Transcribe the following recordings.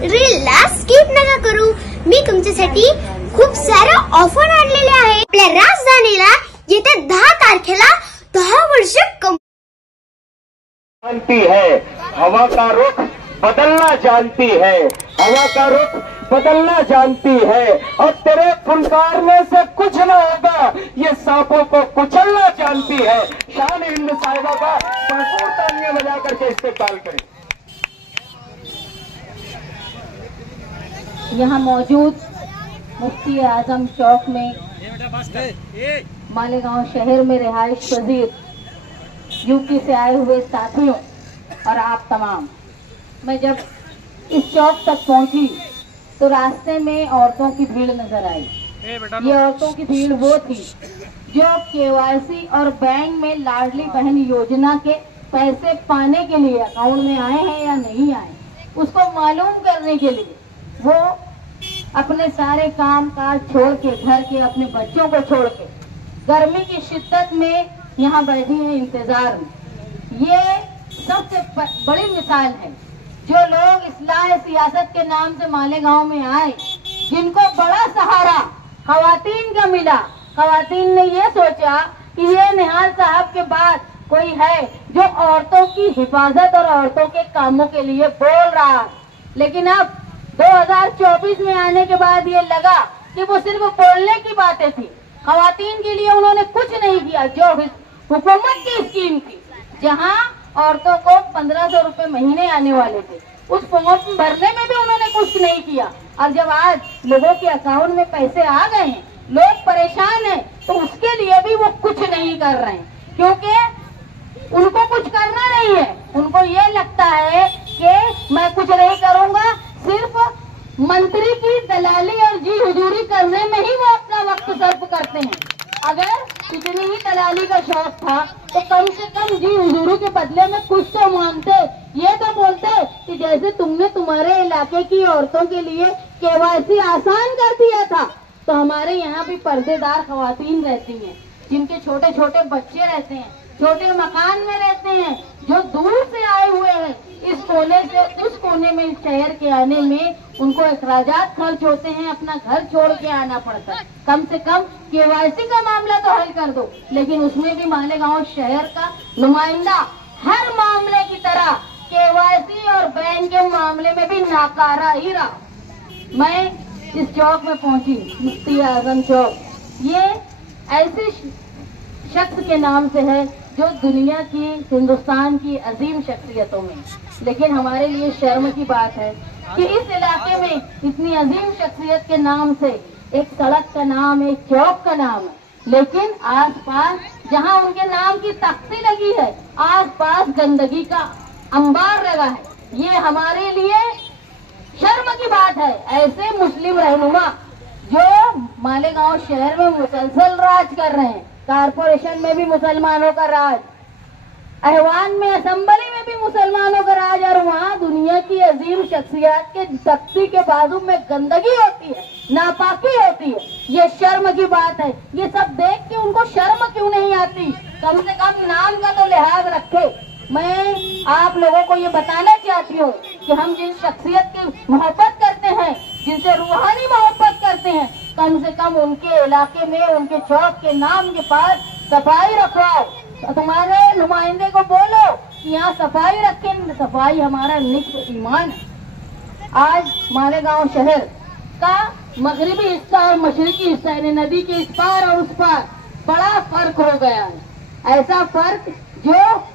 रीलला skip नका करू। मी तुमच्यासाठी खूप सारे ऑफर आणलेले आहे। आपल्या राजधानीला येत्या 10 तारखेला 10 वर्ष जानती है हवा का रुख बदलना जानती है, हवा का रुख बदलना जानती है, और तेरे फुनकारने से कुछ न होगा, ये सांपों को कुचलना जानती है। शान हिंद साहिबा का भरपूर तालियां बजा करके इस्तेमाल करें। यहाँ मौजूद मुफ्ती आजम चौक में मालेगांव शहर में रिहाइश पजीर यूपी से आए हुए साथियों और आप तमाम, मैं जब इस चौक तक पहुंची तो रास्ते में औरतों की भीड़ नजर आई। ये औरतों की भीड़ वो थी जो केवाईसी और बैंक में लाडली बहन योजना के पैसे पाने के लिए अकाउंट में आए हैं या नहीं आए, उसको मालूम करने के लिए वो अपने सारे काम काज छोड़ के, घर के अपने बच्चों को छोड़ के गर्मी की शिद्दत में यहाँ बैठी है इंतजार में। ये सबसे बड़ी मिसाल है। जो लोग इस्लाह सियासत के नाम से मालेगांव में आए, जिनको बड़ा सहारा खवातीन का मिला, खवातीन ने ये सोचा कि ये निहाल साहब के बाद कोई है जो औरतों की हिफाजत और औरतों के कामों के लिए बोल रहा है। लेकिन अब 2024 में आने के बाद ये लगा कि वो सिर्फ बोलने की बातें थी, खवातीन के लिए उन्होंने कुछ नहीं किया। जो हुकूमत की स्कीम थी, जहां औरतों को 1500 रुपए महीने आने वाले थे, उस फॉर्म भरने में भी उन्होंने कुछ नहीं किया। और जब आज लोगों के अकाउंट में पैसे आ गए हैं, लोग परेशान हैं, तो उसके लिए भी वो कुछ नहीं कर रहे हैं, क्योंकि उनको कुछ करना नहीं है। उनको ये लगता है कि मैं कुछ नहीं करूंगा, सिर्फ मंत्री की दलाली और जी हुजूरी करने में ही वो अपना वक्त सर्फ करते हैं। अगर इतनी ही दलाली का शौक था तो कम से कम जी हुजूरी के बदले में कुछ तो मांगते। ये तो बोलते कि जैसे तुमने तुम्हारे इलाके की औरतों के लिए केवाईसी आसान कर दिया था, तो हमारे यहाँ भी पर्देदार खवातीन रहती हैं, जिनके छोटे छोटे बच्चे रहते हैं, छोटे मकान में रहते हैं, जो दूर से आए हुए हैं, इस कोने से उस कोने में शहर के आने में उनको अखराजात खर्च होते हैं, अपना घर छोड़ के आना पड़ता है। कम से कम केवाईसी का मामला तो हल कर दो। लेकिन उसमें भी मालेगांव शहर का नुमाइंदा हर मामले की तरह केवाईसी और बैंक के मामले में भी नाकारा ही रहा। मैं इस चौक में पहुंची, मुफ्ती आजम चौक, ये ऐसे शख्स के नाम से है जो दुनिया की, हिंदुस्तान की अजीम शख्सियतों में, लेकिन हमारे लिए शर्म की बात है कि इस इलाके में इतनी अजीम शख्सियत के नाम से एक सड़क का नाम, एक चौक का नाम है, लेकिन आसपास जहां उनके नाम की तख्ती लगी है, आसपास गंदगी का अंबार लगा है। ये हमारे लिए शर्म की बात है। ऐसे मुस्लिम रहनुमा जो मालेगांव शहर में मुसलसल राज कर रहे हैं, कारपोरेशन में भी मुसलमानों का राज, अहवान में, असेंबली में भी मुसलमानों का राज, और वहाँ दुनिया की अजीम शख्सियत के तख्ती के बाजू में गंदगी होती है, नापाकी होती है। ये शर्म की बात है। ये सब देख के उनको शर्म क्यों नहीं आती? कम से कम नाम का तो लिहाज रखे। मैं आप लोगों को ये बताना चाहती हूँ कि हम जिन शख्सियत की मोहब्बत करते हैं, जिनसे रूहानी मोहब्बत करते हैं, कम से कम उनके इलाके में, उनके चौक के नाम के पास सफाई रखवाओ। तो तुम्हारे नुमाइंदे को बोलो कि यहाँ सफाई रखें। सफाई हमारा निस्फ ईमान है। आज मालेगांव शहर का मगरिबी हिस्सा और मशरिकी हिस्सा, यानी नदी के इस पार और उस पार बड़ा फर्क हो गया है। ऐसा फर्क जो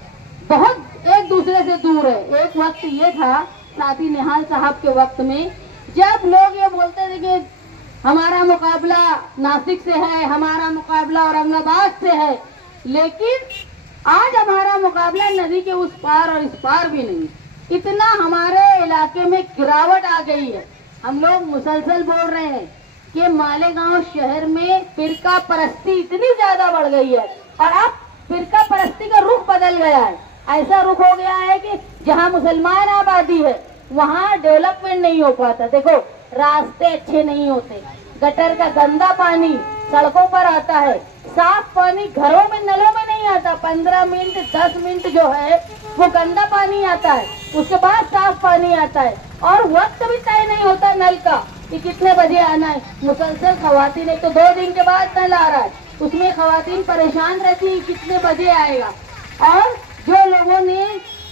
बहुत एक दूसरे से दूर है। एक वक्त ये था, साथी निहाल साहब के वक्त में, जब लोग ये बोलते थे कि हमारा मुकाबला नासिक से है, हमारा मुकाबला औरंगाबाद से है, लेकिन आज हमारा मुकाबला नदी के उस पार और इस पार भी नहीं। इतना हमारे इलाके में गिरावट आ गई है। हम लोग मुसलसल बोल रहे हैं कि मालेगांव शहर में फिरका परस्ती इतनी ज्यादा बढ़ गई है, और अब फिरका परस्ती का रुख बदल गया है। ऐसा रुख हो गया है कि जहां मुसलमान आबादी है वहां डेवलपमेंट नहीं हो पाता। देखो, रास्ते अच्छे नहीं होते, गटर का गंदा पानी सड़कों पर आता है, साफ पानी घरों में, नलों में नहीं आता। 15 मिनट 10 मिनट जो है वो गंदा पानी आता है, उसके बाद साफ पानी आता है, और वक्त भी तय नहीं होता नल का कि कितने बजे आना है। मुसलसल खवातीन, एक तो 2 दिन के बाद नल आ रहा है, उसमें खवातीन परेशान रहती है कितने बजे आएगा। और जो लोगों ने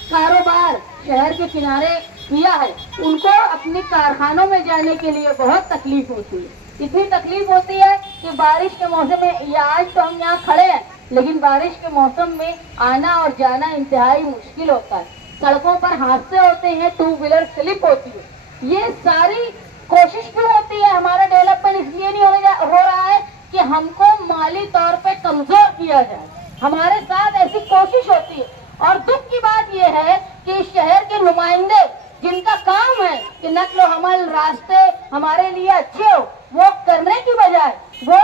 कारोबार शहर के किनारे किया है, उनको अपने कारखानों में जाने के लिए बहुत तकलीफ होती है। इतनी तकलीफ होती है कि बारिश के मौसम में, या आज तो हम यहाँ खड़े हैं, लेकिन बारिश के मौसम में आना और जाना इंतहाई मुश्किल होता है। सड़कों पर हादसे होते हैं, 2 व्हीलर स्लिप होती है। ये सारी कोशिश क्यों होती है? हमारा डेवलपमेंट इसलिए नहीं हो रहा है कि हमको माली तौर पे कमजोर किया जाए, हमारे साथ ऐसी कोशिश होती है। और दुख की बात यह है कि शहर के नुमाइंदे जिनका काम है कि नक्ल हमल रास्ते हमारे लिए अच्छे हो, वो करने की बजाय वो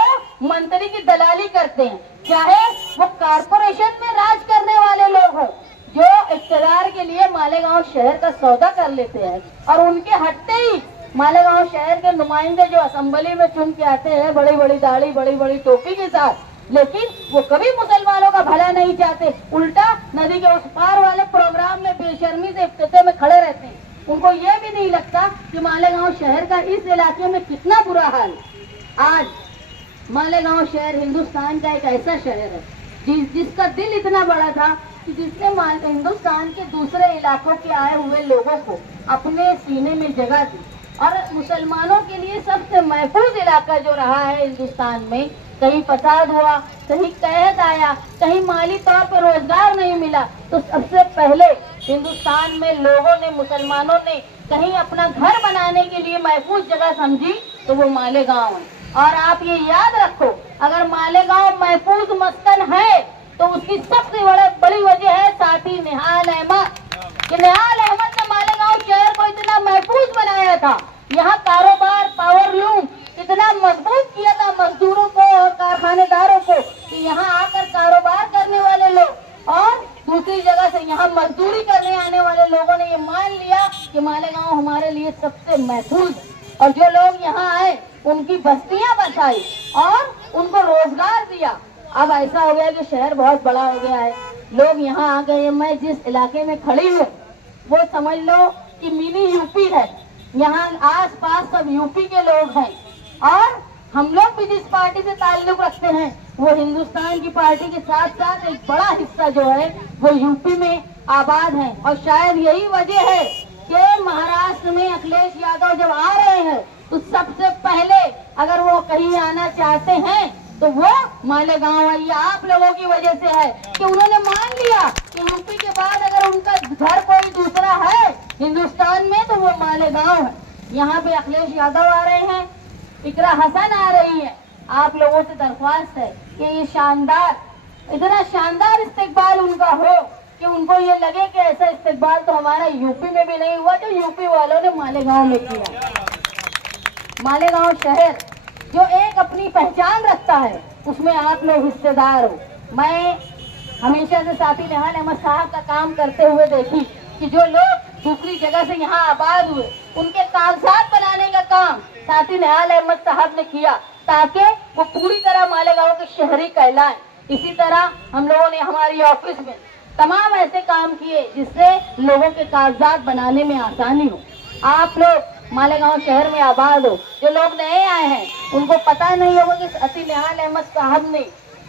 मंत्री की दलाली करते हैं। चाहे वो कारपोरेशन में राज करने वाले लोग हों, जो इख्तियार के लिए मालेगांव शहर का सौदा कर लेते हैं, और उनके हटते ही मालेगांव शहर के नुमाइंदे जो असेंबली में चुन के आते हैं बड़ी बड़ी दाढ़ी बड़ी बड़ी टोपी के साथ, लेकिन वो कभी मुसलमानों का भला नहीं चाहते, उल्टा नदी के उस पार वाले प्रोग्राम में बेशर्मी से इफ्तिताह में खड़े रहते हैं। उनको ये भी नहीं लगता कि मालेगांव शहर का इस इलाके में कितना बुरा हाल है। आज मालेगांव शहर हिंदुस्तान का एक ऐसा शहर है जिसका दिल इतना बड़ा था कि जिसने हिंदुस्तान के दूसरे इलाकों के आए हुए लोगों को अपने सीने में जगह दी। और मुसलमानों के लिए सबसे महफूज इलाका जो रहा है हिंदुस्तान में, कहीं फसाद हुआ, कहीं कैद आया, कहीं माली तौर पर रोजगार नहीं मिला, तो सबसे पहले हिंदुस्तान में लोगों ने, मुसलमानों ने कहीं अपना घर बनाने के लिए महफूज जगह समझी तो वो मालेगांव है। और आप ये याद रखो, अगर मालेगांव महफूज मस्कन है तो उसकी सबसे बड़ी वजह है साथी निहाल अहमद। कि निहाल अहमद ने मालेगांव शहर को इतना महफूज बनाया था, यहाँ कारोबार पावरलूम इतना मजबूत किया था मजदूरों को और कारखानेदारों को कि यहाँ आकर कारोबार करने वाले लोग और दूसरी जगह से यहाँ मजदूरी करने आने वाले लोगों ने ये मान लिया कि मालेगांव हमारे लिए सबसे महफूज है। और जो लोग यहाँ आए उनकी बस्तियां बसाई और उनको रोजगार दिया। अब ऐसा हो गया कि शहर बहुत बड़ा हो गया है, लोग यहाँ आ गए। मैं जिस इलाके में खड़ी हूँ वो समझ लो कि मिनी यूपी है, यहाँ आस पास सब यूपी के लोग हैं। और हम लोग भी जिस पार्टी से ताल्लुक रखते हैं वो हिंदुस्तान की पार्टी के साथ साथ एक बड़ा हिस्सा जो है वो यूपी में आबाद है। और शायद यही वजह है कि महाराष्ट्र में अखिलेश यादव जब आ रहे हैं तो सबसे पहले अगर वो कहीं आना चाहते हैं तो वो मालेगांव है। ये आप लोगों की वजह से है कि उन्होंने मान लिया कि यूपी के बाद अगर उनका घर कोई दूसरा है हिंदुस्तान में तो वो मालेगांव है। यहाँ पे अखिलेश यादव आ रहे हैं, इकरा हसन आ रही है। आप लोगों से दरख्वास्त है कि ये शानदार, इतना शानदार इस्तेकबाल उनका हो कि उनको ये लगे कि ऐसा इस्तेकबाल तो हमारा यूपी में भी नहीं हुआ जो यूपी वालों ने मालेगांव में किया। मालेगांव शहर जो एक अपनी पहचान रखता है उसमें आप लोग हिस्सेदार हो। मैं हमेशा से साथी निहाल अहमद साहब का काम करते हुए देखी कि जो लोग दूसरी जगह से यहाँ आबाद हुए उनके कागजात बनाने का काम साथी निहाल अहमद साहब ने किया ताकि वो पूरी तरह मालेगांव के शहरी कहलाएं। इसी तरह हम लोगों ने हमारी ऑफिस में तमाम ऐसे काम किए जिससे लोगों के कागजात बनाने में आसानी हो। आप लोग मालेगांव शहर में आबाद हो, जो लोग नए आए हैं उनको पता नहीं होगा कि साथी निहाल अहमद साहब ने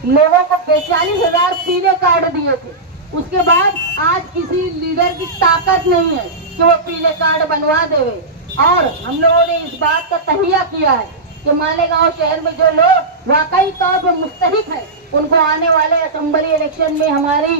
लोगों को 42,000 पीले कार्ड दिए थे। उसके बाद आज किसी लीडर की ताकत नहीं है कि वो पीले कार्ड बनवा देवे। और हम लोगों ने इस बात का तहिया किया है कि मालेगांव शहर में जो लोग वाकई तौर पर मुस्तहिक है उनको आने वाले असेंबली इलेक्शन में हमारी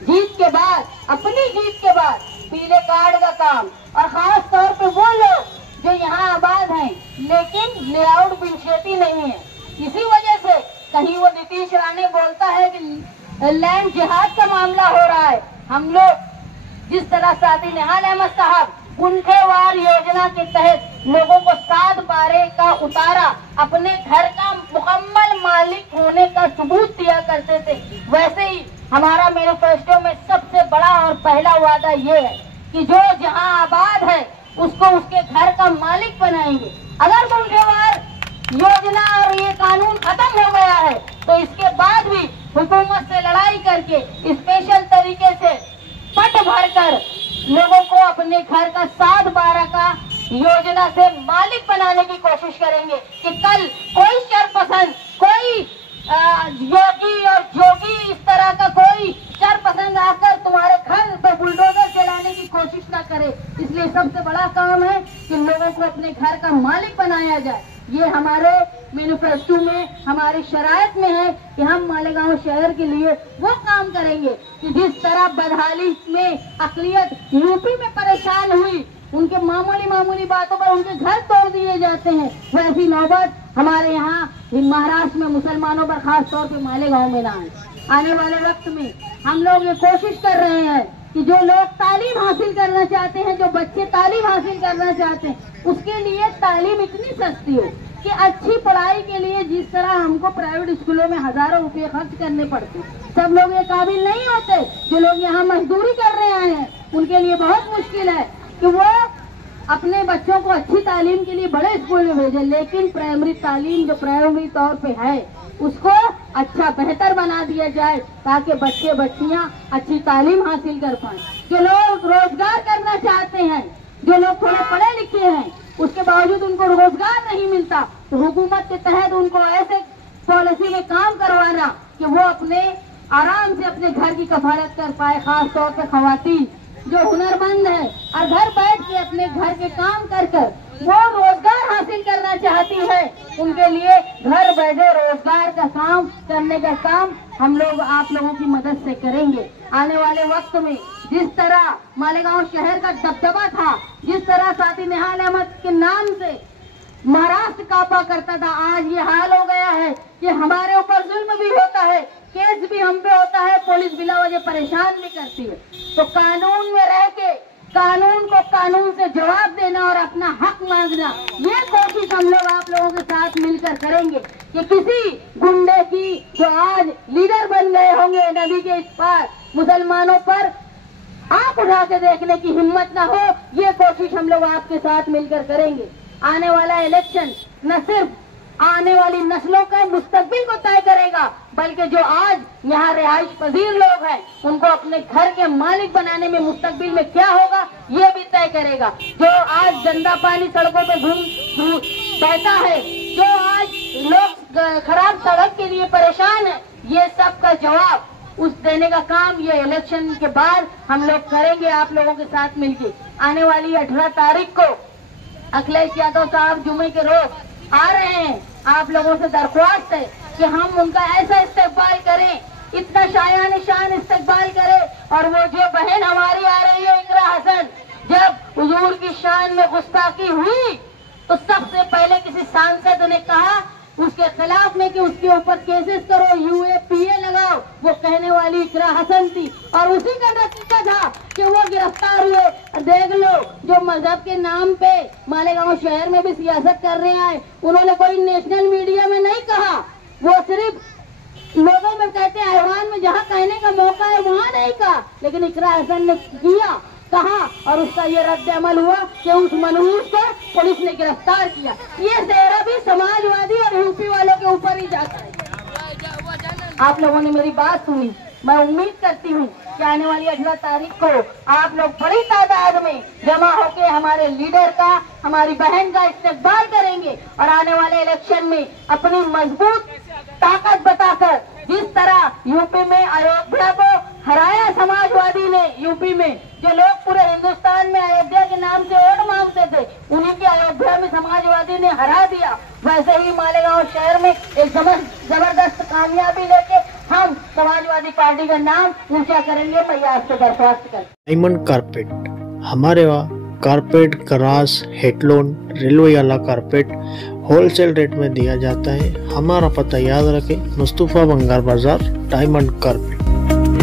जीत के बाद, अपनी जीत के बाद पीले कार्ड का काम, और खास तौर पे वो लोग जो यहाँ आबाद हैं लेकिन लेआउट बिनशेती नहीं है, इसी वजह से कहीं वो नीतीश राणे बोलता है कि लैंड जिहाद का मामला हो रहा है। हम लोग जिस तरह साथी निहाल अहमद साहब गुंठेवार योजना के तहत लोगों को 7 बारे का उतारा, अपने घर का मुकम्मल मालिक होने का सबूत दिया करते थे, वैसे ही हमारा मैनिफेस्टो में सबसे बड़ा और पहला वादा ये है कि जो जहां आबाद है उसको उसके घर का मालिक बनाएंगे। अगर गुंठेवार योजना और ये कानून खत्म हो गया है तो इसके बाद भी हुकूमत से लड़ाई करके स्पेशल तरीके से पट भर कर लोगों को अपने घर का 7/12 का योजना से मालिक बनाने की कोशिश करेंगे कि कल कोई शरपसंद, कोई योगी और जोगी इस तरह का कोई शरपसंद आकर तुम्हारे घर पर बुलडोजर चलाने की कोशिश ना करे। इसलिए सबसे बड़ा काम है कि लोगों को अपने घर का मालिक बनाया जाए। ये हमारे मैनिफेस्टो में, हमारी शरायत में है कि हम मालेगांव शहर के लिए वो काम करेंगे कि जिस तरह बदहाली में अकलियत यूपी में परेशान हुई, उनके मामूली बातों पर उनके घर तोड़ दिए जाते हैं, वैसी नौबत हमारे यहाँ महाराष्ट्र में मुसलमानों पर खास तौर पे मालेगांव में ना आए। आने वाले वक्त में हम लोग ये कोशिश कर रहे हैं कि जो लोग तालीम हासिल करना चाहते हैं, जो बच्चे तालीम हासिल करना चाहते हैं, उसके लिए तालीम इतनी सस्ती हो कि अच्छी पढ़ाई के लिए जिस तरह हमको प्राइवेट स्कूलों में हजारों रुपए खर्च करने पड़ते, सब लोग ये काबिल नहीं होते। जो लोग यहाँ मजदूरी कर रहे हैं उनके लिए बहुत मुश्किल है कि वो अपने बच्चों को अच्छी तालीम के लिए बड़े स्कूल में भेजे, लेकिन प्राइमरी तालीम जो प्राइमरी तौर पे है उसको अच्छा बेहतर बना दिया जाए ताकि बच्चे बच्चियां अच्छी तालीम हासिल कर पाएं। जो लोग रोजगार करना चाहते हैं, जो लोग थोड़े पढ़े लिखे हैं, उसके बावजूद उनको रोजगार नहीं मिलता, तो हुकूमत के तहत उनको ऐसे पॉलिसी में काम करवाना कि वो अपने आराम से अपने घर की कफालत कर पाए। खास तौर पे खवातीन जो हुनरमंद है और घर बैठ के अपने घर के काम कर वो रोजगार हासिल करना चाहती है, उनके लिए घर बैठे रोजगार का काम करने का काम हम लोग आप लोगों की मदद से करेंगे। आने वाले वक्त में जिस तरह मालेगांव शहर का दबदबा था, जिस तरह साथी निहाल अहमद के नाम से महाराष्ट्र कापा करता था, आज ये हाल हो गया है कि हमारे ऊपर जुल्म भी होता है, केस भी हम पे होता है, पुलिस बिला वजह परेशान भी करती है। तो कानून में रह के कानून को कानून से जवाब देना और अपना हक मांगना, ये कोशिश हम लोग आप लोगों के साथ मिलकर करेंगे कि किसी गुंडे की जो आज लीडर बन गए होंगे नदी के इस पार, मुसलमानों पर आंख उठा के देखने की हिम्मत ना हो, ये कोशिश हम लोग आपके साथ मिलकर करेंगे। आने वाला इलेक्शन न सिर्फ आने वाली नस्लों के मुस्तकबिल को तय करेगा, बल्कि जो आज यहाँ रिहाइश पजीर लोग हैं उनको अपने घर के मालिक बनाने में मुस्तकबिल में क्या होगा ये भी तय करेगा। जो आज गंदा पानी सड़कों पे घूम बहता है, जो आज लोग खराब सड़क के लिए परेशान है, ये सब का जवाब उस देने का काम ये इलेक्शन के बाद हम लोग करेंगे आप लोगों के साथ मिलकर। आने वाली 18 तारीख को अखिलेश यादव साहब जुमे के रोज आ रहे हैं, आप लोगों से दरख्वास्त है कि हम उनका ऐसा इस्तेकबाल करें, इतना शायान शान इस्तेकबाल करें। और वो जो बहन हमारी आ रही है इकरा हसन, जब हुजूर की शान में गुस्ताखी हुई तो सबसे पहले किसी सांसद ने कहा उसके खिलाफ में कि उसके ऊपर केसेस करो, UAPA लगाओ, वो कहने वाली इकरा हसन थी। और उसी का नतीजा था कि वो गिरफ्तार हुए। देख लो, जो मजहब के नाम पे मालेगांव शहर में भी सियासत कर रहे हैं, उन्होंने कोई नेशनल मीडिया में नहीं कहा, वो सिर्फ लोगों में कहते हैं, ऐवान में जहाँ कहने का मौका है वहाँ नहीं कहा, लेकिन इकरा हसन ने कहा और उसका ये रद्द अमल हुआ कि उस मनहूस को पुलिस ने गिरफ्तार किया। ये सेहरा भी समाजवादी और यूपी वालों के ऊपर ही जाता है। आप लोगों ने मेरी बात सुनी, मैं उम्मीद करती हूँ कि आने वाली 18 तारीख को आप लोग बड़ी तादाद में जमा होकर हमारे लीडर का, हमारी बहन का इस्तेकबाल करेंगे और आने वाले इलेक्शन में अपनी मजबूत ताकत बताकर, जिस तरह यूपी में अयोध्या को हराया समाजवादी ने, यूपी में जो लोग पूरे हिंदुस्तान में अयोध्या के नाम से वोट मांगते थे, उन्हीं की अयोध्या में समाजवादी ने हरा दिया, वैसे ही मालेगांव शहर में एक जबरदस्त कामयाबी लेके हम समाजवादी पार्टी का नाम ऊंचा करेंगे। मैं आपसे दरख्वास्त करती हूं। डायमंड कारपेट, हमारे वहाँ कारपेट, करास, हेडलोन, रेलवे वाला कारपेट होलसेल रेट में दिया जाता है। हमारा पता याद रखें, मुस्तफा बंगार बाजार, डायमंड कारपेट।